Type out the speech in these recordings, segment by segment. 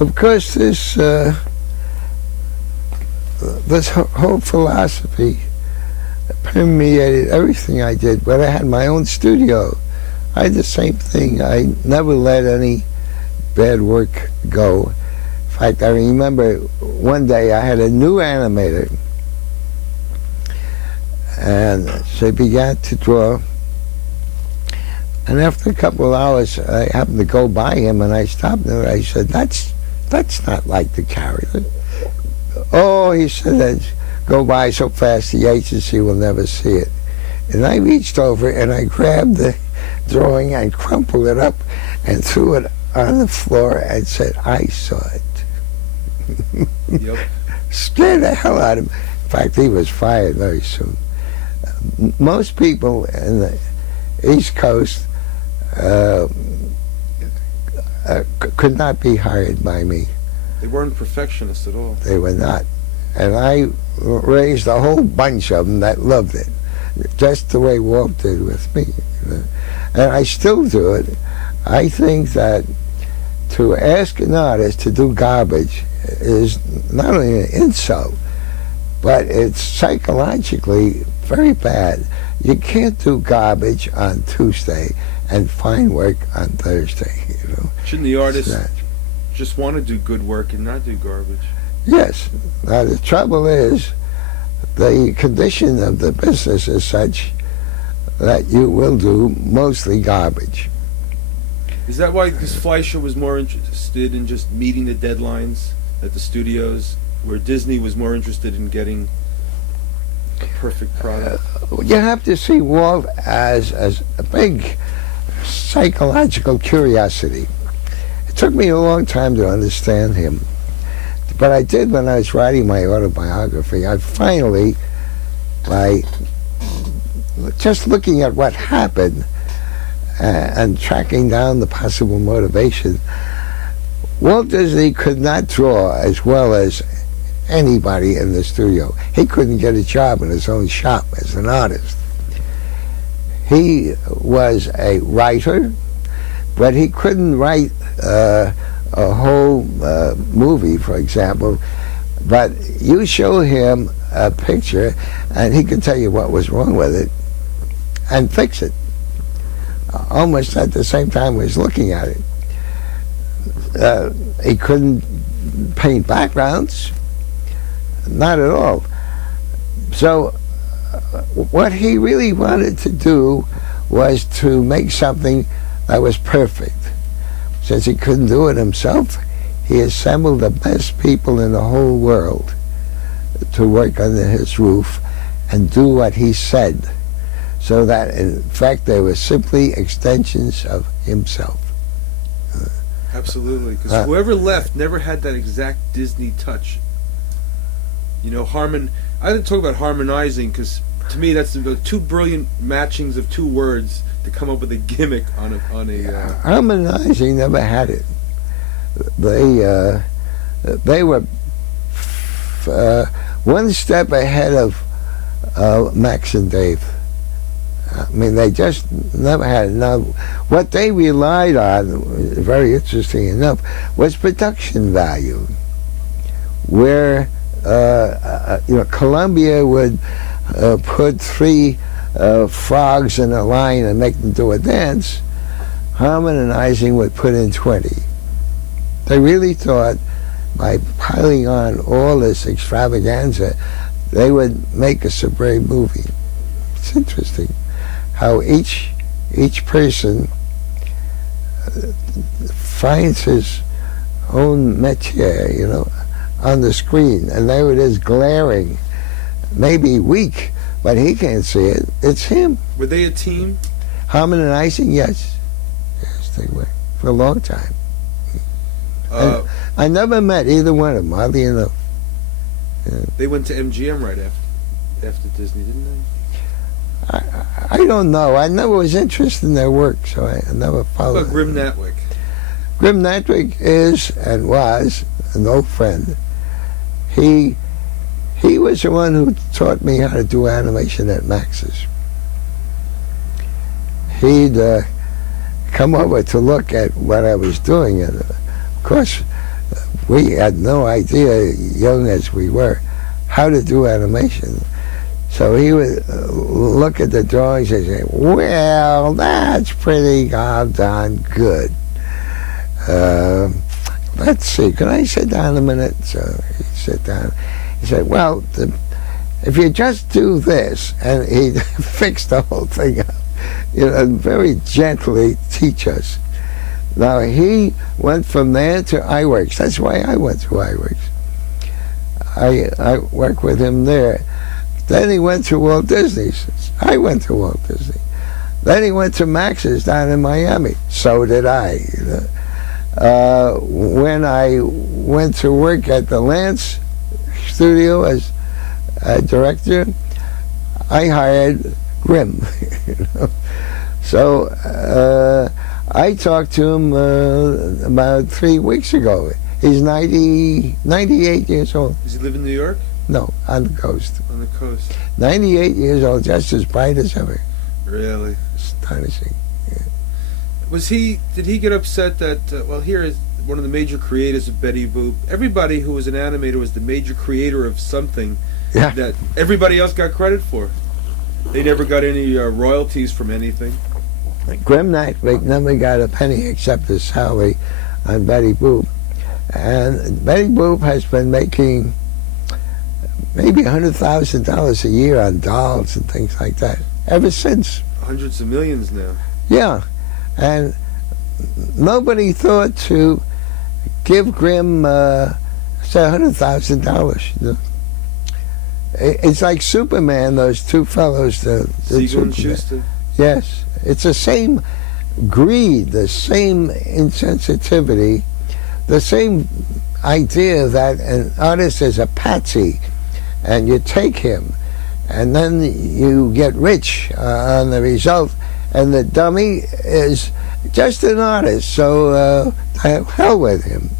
of course, this whole philosophy permeated everything I did. When I had my own studio, I had the same thing. I never let any bad work go. In fact, I remember one day I had a new animator, and she began to draw. And after a couple of hours, I happened to go by him, and I stopped him. And I said, "That's not like the character." "Oh," he said, "go by so fast the agency will never see it." And I reached over and I grabbed the drawing and crumpled it up and threw it on the floor and said, "I saw it." Yep. Scared the hell out of him. In fact, he was fired very soon. Most people in the East Coast could not be hired by me. They weren't perfectionists at all. They were not. And I raised a whole bunch of them that loved it, just the way Walt did with me. And I still do it. I think that to ask an artist to do garbage is not only an insult, but it's psychologically very bad. You can't do garbage on Tuesday and fine work on Thursday. Shouldn't the artist just want to do good work and not do garbage? Yes. Now the trouble is, the condition of the business is such that you will do mostly garbage. Is that why this Fleischer was more interested in just meeting the deadlines at the studios, where Disney was more interested in getting a perfect product? You have to see Walt as a big psychological curiosity. It took me a long time to understand him, but I did when I was writing my autobiography. I finally, by just looking at what happened and tracking down the possible motivation, Walt Disney could not draw as well as anybody in the studio. He couldn't get a job in his own shop as an artist. He was a writer, but he couldn't write a whole movie, for example. But you show him a picture, and he could tell you what was wrong with it and fix it, almost at the same time he was looking at it. He couldn't paint backgrounds, not at all. So what he really wanted to do was to make something that was perfect. Since he couldn't do it himself, he assembled the best people in the whole world to work under his roof and do what he said, so that in fact they were simply extensions of himself. Absolutely, because whoever left never had that exact Disney touch. You know, I didn't talk about harmonizing, because to me that's the two brilliant matchings of two words to come up with a gimmick on a harmonizing never had it. They were one step ahead of Max and Dave. I mean, they just never had it. Now, what they relied on, very interesting enough, was production value, where Columbia would put 3 frogs in a line and make them do a dance. Harmonizing would put in 20. They really thought by piling on all this extravaganza, they would make a superb movie. It's interesting how each person finds his own métier, on the screen, and there it is, glaring, maybe weak, but he can't see it. It's him. Were they a team? Harmonizing, yes, they were for a long time. I never met either one of them, oddly enough. They went to MGM right after Disney, didn't they? I don't know. I never was interested in their work, so I never followed. What about Grim Natwick? Grim Natwick is and was an old friend. He was the one who taught me how to do animation at Max's. He'd come over to look at what I was doing, and of course, we had no idea, young as we were, how to do animation. So he would look at the drawings and say, well, that's pretty goddamn good. Let's see, can I sit down a minute? So he'd sit down. He said, well, if you just do this, and he'd fix the whole thing up, and very gently teach us. Now, he went from there to iWorks. That's why I went to iWorks. I worked with him there. Then he went to Walt Disney's. I went to Walt Disney. Then he went to Max's down in Miami. So did I. When I went to work at the Lance Studio as a director, I hired Grimm. So I talked to him about 3 weeks ago. He's 98 years old. Does he live in New York? No, on the coast. On the coast. 98 years old, just as bright as ever. Really? Astonishing. Did he get upset that, well, here is one of the major creators of Betty Boop. Everybody who was an animator was the major creator of something that everybody else got credit for. They never got any royalties from anything. Grim Knight never got a penny except his salary on Betty Boop. And Betty Boop has been making maybe $100,000 a year on dolls and things like that ever since. Hundreds of millions now. Yeah. And nobody thought to give Grimm, say, $100,000. It's like Superman, those two fellows. Siegel and Schuster. Yes. It's the same greed, the same insensitivity, the same idea that an artist is a patsy, and you take him, and then you get rich on the result, and the dummy is just an artist, so hell with him.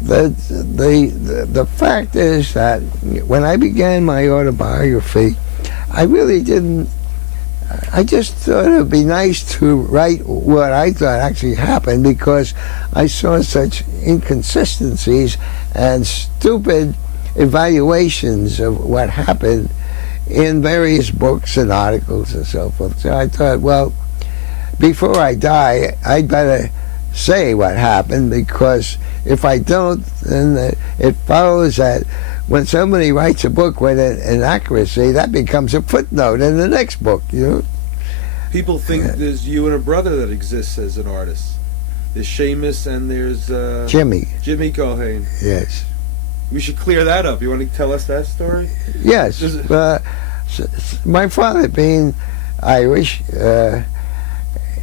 The fact is that when I began my autobiography, I really didn't. I just thought it would be nice to write what I thought actually happened, because I saw such inconsistencies and stupid evaluations of what happened in various books and articles and so forth. So I thought, well, before I die, I'd better say what happened, because if I don't, then it follows that when somebody writes a book with an inaccuracy, that becomes a footnote in the next book, People think there's you and a brother that exists as an artist. There's Seamus and there's Jimmy Culhane. Yes. We should clear that up. You want to tell us that story? Yes. My father, being Irish,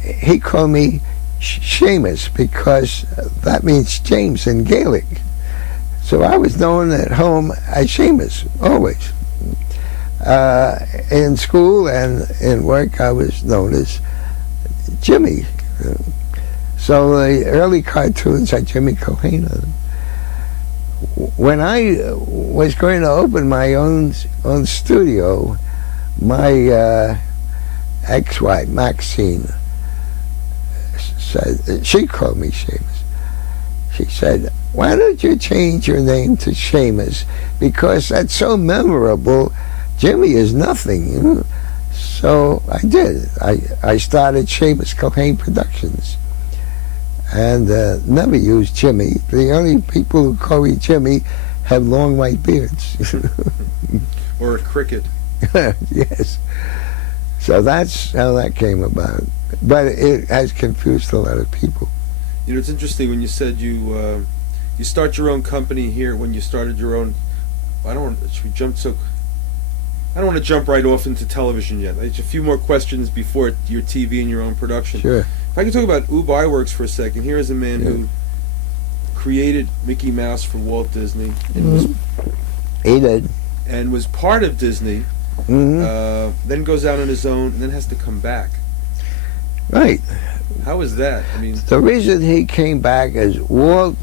he called me Seamus because that means James in Gaelic. So I was known at home as Seamus, always. In school and in work, I was known as Jimmy. So the early cartoons had Jimmy Culhane on them. When I was going to open my own studio, my ex-wife, Maxine, said, she called me Seamus. She said, why don't you change your name to Seamus? Because that's so memorable. Jimmy is nothing, So I did. I started Seamus Culhane Productions. And never used Jimmy. The only people who call me Jimmy have long white beards. Or a cricket. Yes. So that's how that came about. But it has confused a lot of people. It's interesting when you said you start your own company here. When you started your own, I don't want to jump right off into television yet. Just a few more questions before your TV and your own production. Sure. If I can talk about Ub Iwerks for a second. Here is a man who created Mickey Mouse for Walt Disney. And he did. And was part of Disney. Then goes out on his own and then has to come back. Right. How is that? I mean, the reason he came back is Walt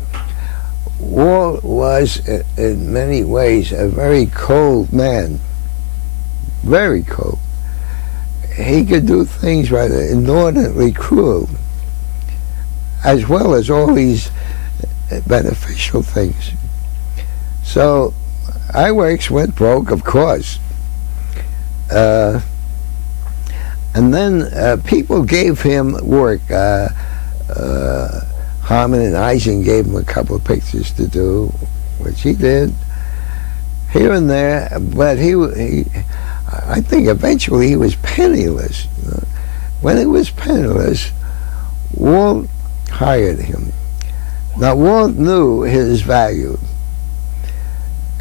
was in many ways a very cold man. Very cold. He could do things rather inordinately cruel. as well as all these beneficial things. So iWorks went broke, of course. And then people gave him work. Harmon and Eisen gave him a couple of pictures to do, which he did here and there. But I think eventually he was penniless. When he was penniless, Walt hired him. Now Walt knew his value.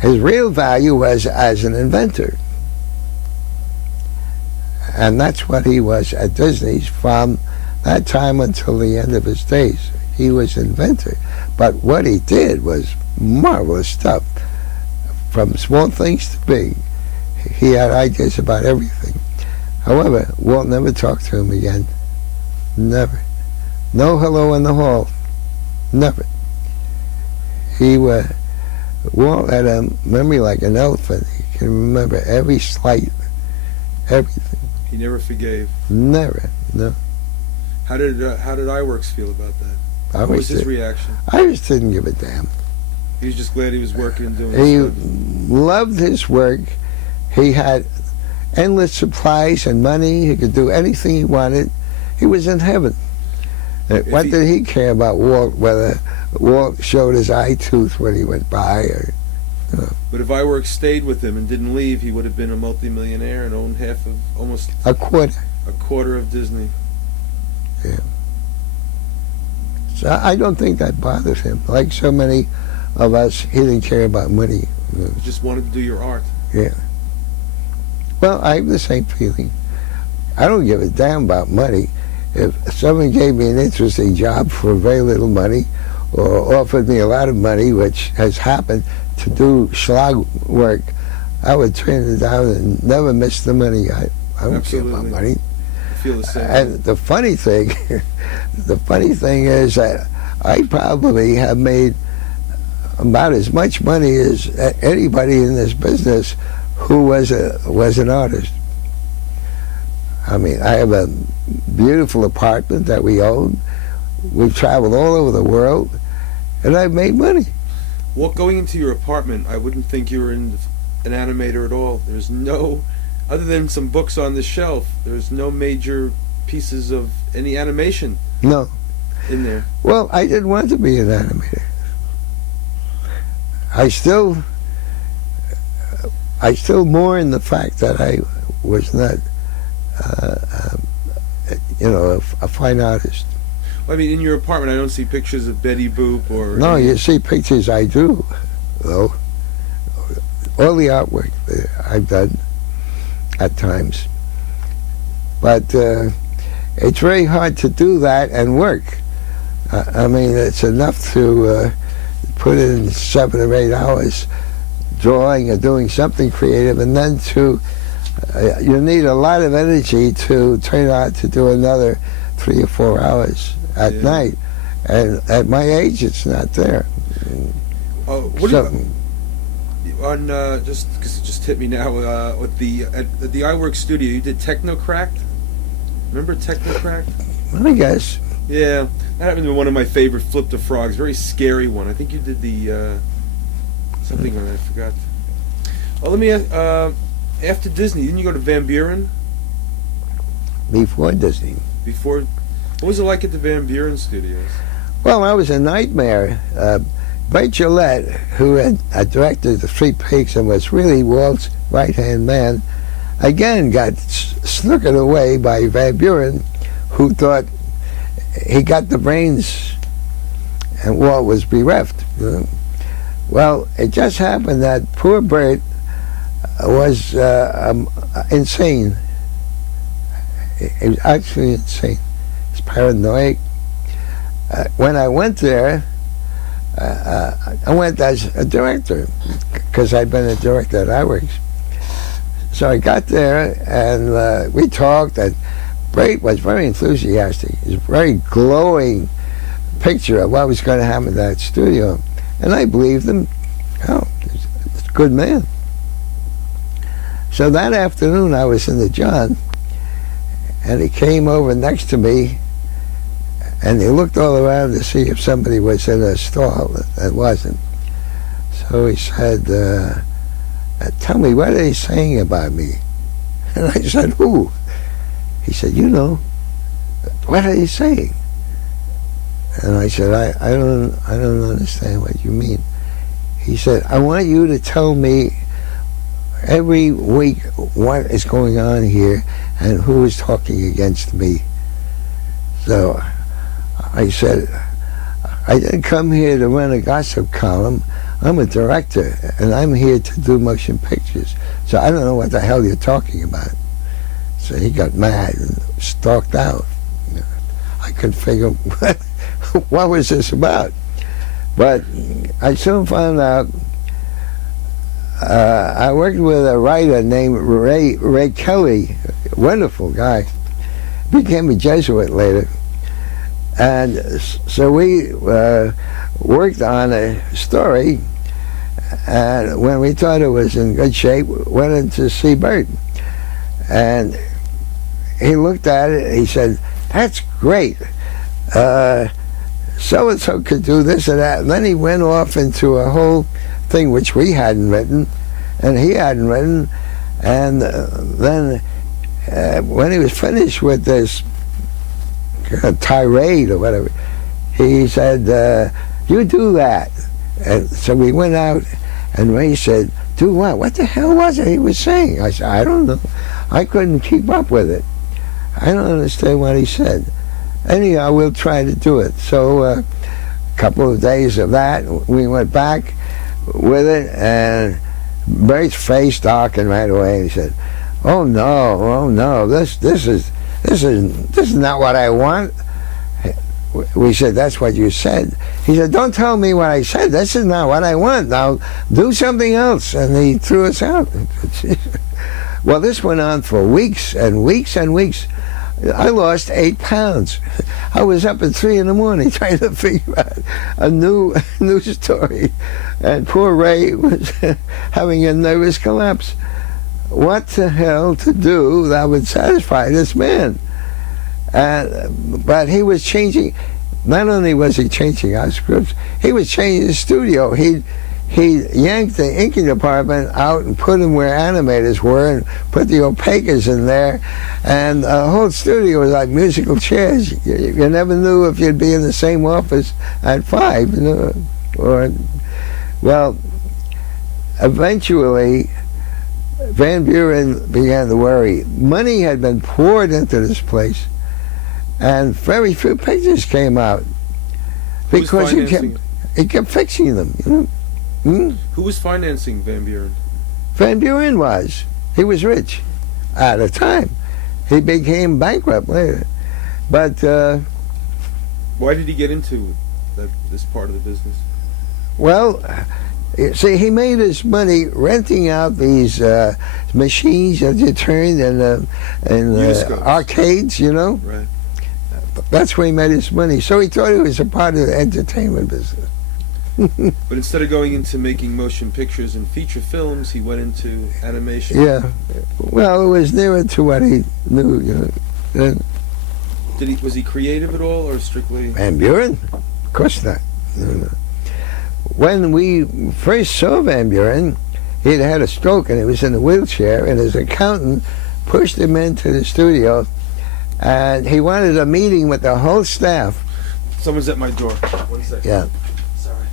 His real value was as an inventor. And that's what he was at Disney's from that time until the end of his days. He was an inventor. But what he did was marvelous stuff. From small things to big. He had ideas about everything. However, Walt never talked to him again. Never. No hello in the hall. Never. Walt had a memory like an elephant. He can remember every slight, everything. He never forgave. Never. No. How did iWorks feel about that? What was his reaction? I just didn't give a damn. He was just glad he was working and doing He his stuff. loved his work. He had endless supplies and money. He could do anything he wanted. He was in heaven. What did he care about Walt, whether Walt showed his eye tooth when he went by? Or, you know. But if iWorks stayed with him and didn't leave, he would have been a multimillionaire and owned half of, almost a quarter of Disney. Yeah. So I don't think that bothered him. Like so many of us, he didn't care about money. You just wanted to do your art. Yeah. Well, I have the same feeling. I don't give a damn about money. If someone gave me an interesting job for very little money, or offered me a lot of money, which has happened, to do schlag work, I would turn it down and never miss the money. I don't care about money. I feel the same. And the funny thing is that I probably have made about as much money as anybody in this business who was an artist. I mean, I have a beautiful apartment that we own. We've traveled all over the world, and I've made money. Well, going into your apartment, I wouldn't think you were an animator at all. There's no, other than some books on the shelf, there's no major pieces of any animation. No. In there. Well, I didn't want to be an animator. I still mourn the fact that I was not, a fine artist. Well, I mean, in your apartment, I don't see pictures of Betty Boop or... No, you see pictures I do, though. All the artwork I've done at times. But it's very hard to do that and work. I mean, it's enough to put in 7 or 8 hours drawing or doing something creative, and then you need a lot of energy to turn out to do another 3 or 4 hours at night. And at my age, it's not there. What on just because it just hit me now with at the iWorks studio, you did Technocracked. Remember Technocracked? I guess. Yeah, that happened to be one of my favorite Flip the Frogs. Very scary one. I think you did the something on it. I forgot. Well, let me ask. After Disney, didn't you go to Van Buren? Before Disney. Before, what was it like at the Van Buren studios? Well, I was a nightmare. Burt Gillette, who had directed The Three Pigs and was really Walt's right-hand man, again got snookered away by Van Buren, who thought he got the brains and Walt was bereft. Well, it just happened that poor Burt was insane. He was actually insane. He's paranoid. When I went there, I went as a director because I'd been a director at iWorks. So I got there and we talked, and Burt was very enthusiastic. It was a very glowing picture of what was going to happen in that studio. And I believed him. Oh, he's a good man. So that afternoon I was in the John, and he came over next to me and he looked all around to see if somebody was in a stall. It wasn't. So he said, tell me, what are they saying about me? And I said, who? He said, you know, what are they saying? And I said, I don't understand what you mean. He said, I want you to tell me every week what is going on here and who is talking against me. So I said, I didn't come here to run a gossip column. I'm a director, and I'm here to do motion pictures. So I don't know what the hell you're talking about. So he got mad and stalked out. I couldn't figure what was this about. But I soon found out. I worked with a writer named Ray Kelly, a wonderful guy. Became a Jesuit later. And so we worked on a story, and when we thought it was in good shape, went in to see Bert. And he looked at it, he said, that's great. So-and-so could do this and that. And then he went off into a whole thing which we hadn't written, and he hadn't written. And then when he was finished with this tirade or whatever, he said, you do that. And so we went out, and Ray said, do what? What the hell was it he was saying? I said, I don't know. I couldn't keep up with it. I don't understand what he said. Anyhow, we'll try to do it. So a couple of days of that, we went back with it, and Bert's face darkened right away. He said, oh no, this is not what I want. We said, that's what you said. He said, don't tell me what I said. This is not what I want. Now do something else. And he threw us out. Well, this went on for weeks and weeks and weeks. I lost 8 pounds. I was up at 3 a.m. trying to figure out a new story. And poor Ray was having a nervous collapse. What the hell to do that would satisfy this man? But he was changing. Not only was he changing our scripts, he was changing the studio. He yanked the inking department out and put them where animators were, and put the opacas in there, and the whole studio was like musical chairs. You never knew if you'd be in the same office at 5, you know. Well, eventually Van Buren began to worry. Money had been poured into this place, and very few pictures came out because he kept fixing them, you know. Who was financing Van Buren? Van Buren was. He was rich at the time. He became bankrupt later. But why did he get into this part of the business? Well, see, he made his money renting out these machines that you turned in arcades, you know. Right. That's where he made his money. So he thought he was a part of the entertainment business. But instead of going into making motion pictures and feature films, he went into animation. Yeah. Well, it was nearer to what he knew, you know. Was he creative at all, or strictly? Van Buren? Of course not. No. When we first saw Van Buren, he'd had a stroke and he was in a wheelchair, and his accountant pushed him into the studio, and he wanted a meeting with the whole staff. Someone's at my door. 1 second. Yeah. Sorry.